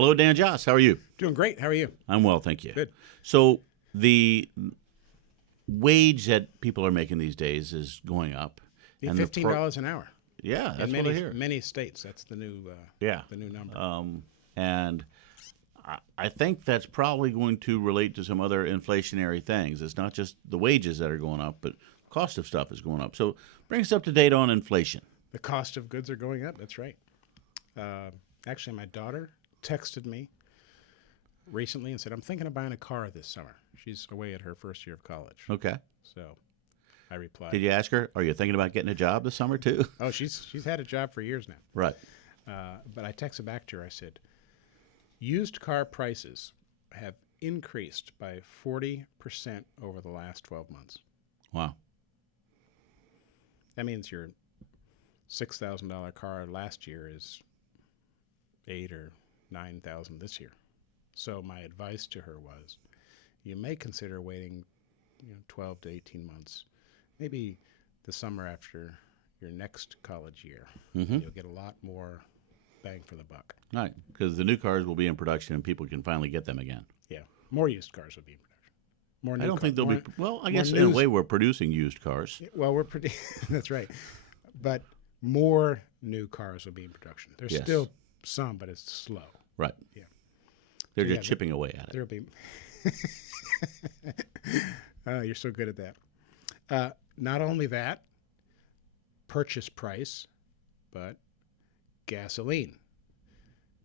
Hello, Dan Joss. How are you? Doing great. How are you? I'm well, thank you. Good. So the wage that people are making these days is going up. Need $15 an hour. Yeah, that's in what I hear. many states. That's the new the new number. And I think that's probably going to relate to some other inflationary things. It's not just the wages that are going up, but cost of stuff is going up. So bring us up to date on inflation. The cost of goods are going up. That's right. Actually, my daughter texted me recently and said, "I'm thinking of buying a car this summer." She's away at her first year of college. Okay. So I replied, Did you ask her, are you thinking about getting a job this summer too? "Oh, she's had a job for years now." Right. But I texted back to her. I said, "Used car prices have increased by 40% over the last 12 months. Wow. That means your $6,000 car last year is $8,000 or $9,000 this year." So my advice to her was, you may consider waiting 12 to 18 months, maybe the summer after your next college year. Mm-hmm. You'll get a lot more bang for the buck. Right, because the new cars will be in production and people can finally get them again. Yeah, more used cars will be in production. More new I don't think they'll be. Well, I guess in a way we're producing used cars. Well, we're pretty. That's right, but more new cars will be in production. There's still some, but it's slow. Right. Yeah. They're just chipping away at it. There'll be. Oh, you're so good at that. Not only that, purchase price, but gasoline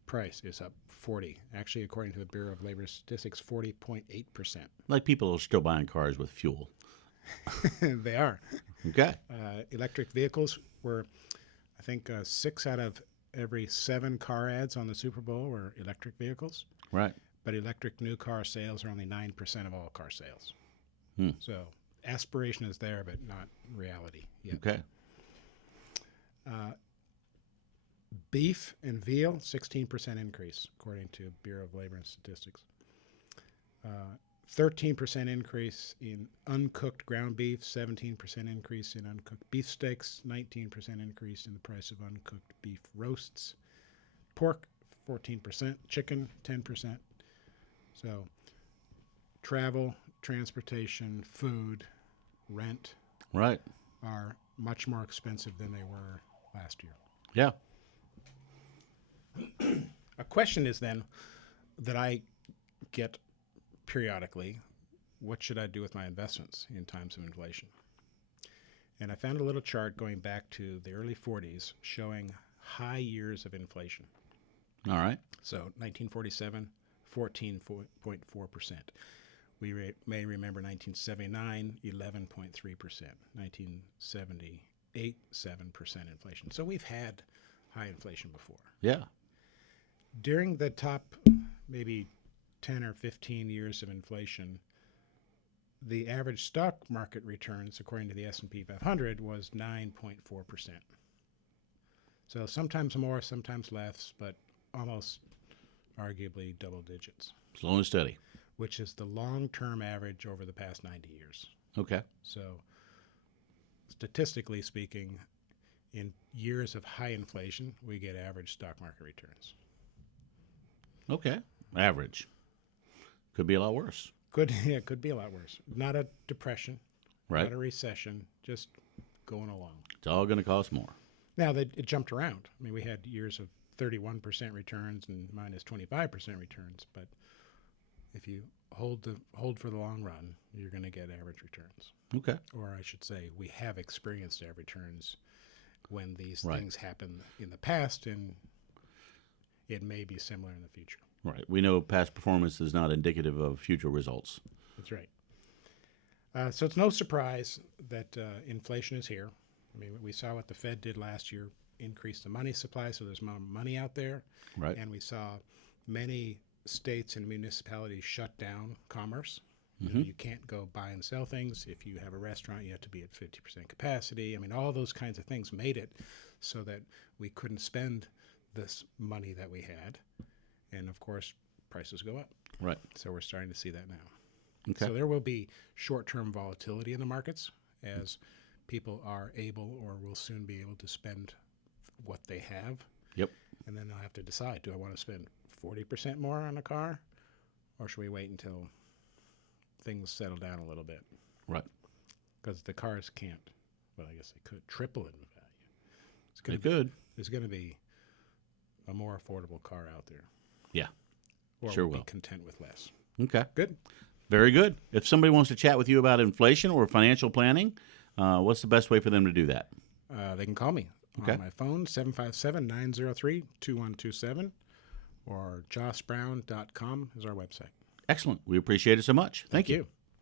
price is up 40. Actually, according to the Bureau of Labor Statistics, 40.8%. Like people are still buying cars with fuel. They are. Okay. Electric vehicles were, I think, 6 out of every 7 car ads on the Super Bowl were electric vehicles. Right. But electric new car sales are only 9% of all car sales. Hmm. So aspiration is there, but not reality yet. Okay. Beef and veal, 16% increase, according to Bureau of Labor and Statistics. 13% increase in uncooked ground beef, 17% increase in uncooked beef steaks, 19% increase in the price of uncooked beef roasts. Pork, 14%. Chicken, 10%. So travel, transportation, food, rent Right. are much more expensive than they were last year. Yeah. A question is then that I get periodically, what should I do with my investments in times of inflation? And I found a little chart going back to the early 40s showing high years of inflation. All right. So 1947, 14.4%. We may remember 1979, 11.3%. 1978, 7% inflation. So we've had high inflation before. Yeah. During the top maybe 10 or 15 years of inflation, the average stock market returns, according to the S&P 500, was 9.4%. So sometimes more, sometimes less, but almost arguably double digits. Slow and steady. Which is the long-term average over the past 90 years. Okay. So statistically speaking, in years of high inflation, we get average stock market returns. Okay. Average. Could be a lot worse. Could be a lot worse. Not a depression, Right. not a recession, just going along. It's all going to cost more. Now, it jumped around. I mean, we had years of 31% returns and minus 25% returns, but if you hold for the long run, you're going to get average returns. Okay. Or I should say, we have experienced average returns when these Right. things happen in the past, and it may be similar in the future. Right. We know past performance is not indicative of future results. That's right. So it's no surprise that inflation is here. I mean, we saw what the Fed did last year, increase the money supply, so there's more money out there. Right. And we saw many states and municipalities shut down commerce. Mm-hmm. You can't go buy and sell things. If you have a restaurant, you have to be at 50% capacity. I mean, all those kinds of things made it so that we couldn't spend this money that we had. And, of course, prices go up. Right. So we're starting to see that now. Okay. So there will be short-term volatility in the markets as people are able or will soon be able to spend what they have. Yep. And then they'll have to decide, do I want to spend 40% more on a car, or should we wait until things settle down a little bit? Right. Because the cars can't, well, I guess they could triple in value. They could. There's going to be a more affordable car out there. Yeah. Or Sure we'll will. be content with less. Okay. Good. Very good. If somebody wants to chat with you about inflation or financial planning, what's the best way for them to do that? They can call me Okay. on my phone, 757-903-2127, or jossbrown.com is our website. Excellent. We appreciate it so much. Thank you. you.